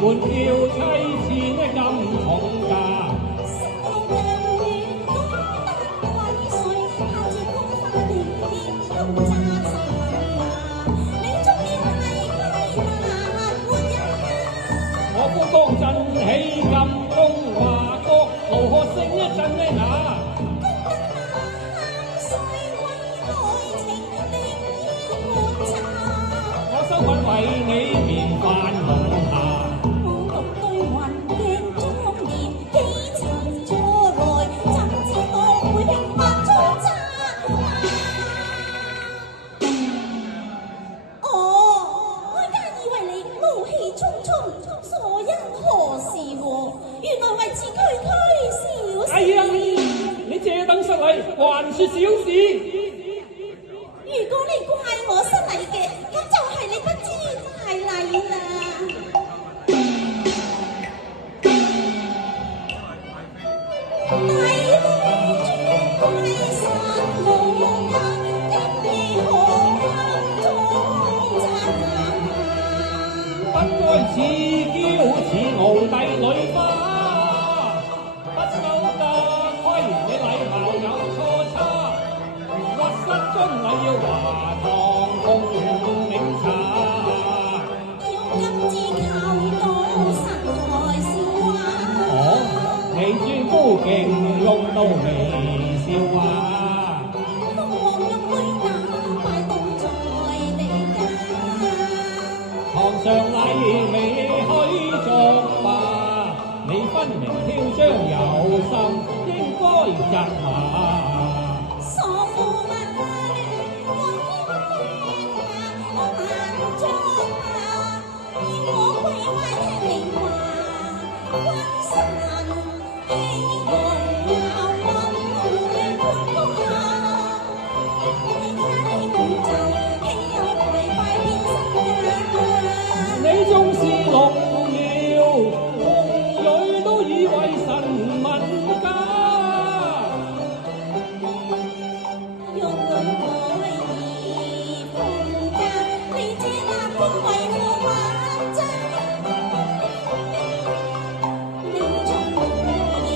換叫妻妾咁重價。我高江振起咁風華國，盧學升一陣呢那。我收品為你面飯無瑕。我獨對雲鏡莊嚴，幾層錯來，怎知道會平白粗茶。我家以為你怒氣沖沖，所因何事喎？原來為此區小事。哎呀，你借等失禮，還說小事。如果你怪我失禮嘅，咁就係你不知大禮啦。大禮尊貴神無價，因你可中讚。不該似嬌似奴隸女花，不收家規，你禮貌有錯差。或失遵禮要華堂共茗茶。要今次靠到實在笑話。你尊高敬用到微笑話。鳳凰玉女那擺動在你家。堂上禮未虛作罷，你分明囂張有心，應該責罵。傻乎問亂，我天天我難作下，要我跪拜聽你話，君臣氣容鬧混亂寬下，你家本就豈有跪拜變身你縱是龍瑤，紅蕊都以為神問家。玉女我兒奉駕，你這男歡為何萬爭？你縱無言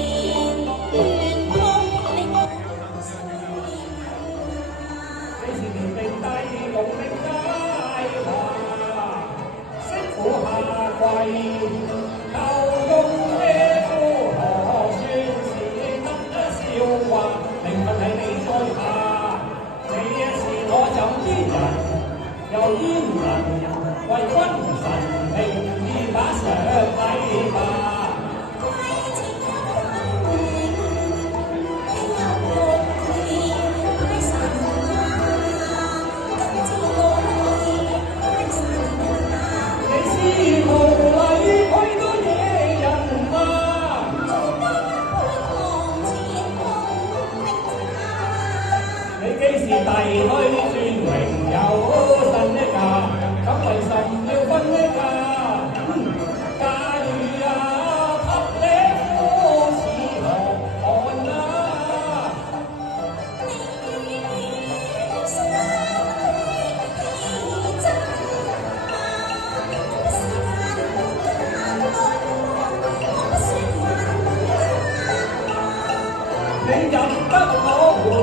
願痛，令我你是年定帝龍力佳話，媳婦下跪，求用車夫何算是得笑話？靈魂係你在下，這是我怎知人，又焉能為君臣平易把上禮吧？你是無禮許多野人啊！你既是帝女尊榮有身一家，咁為什要分一家？假如給你夫似何看啊？你入得我門。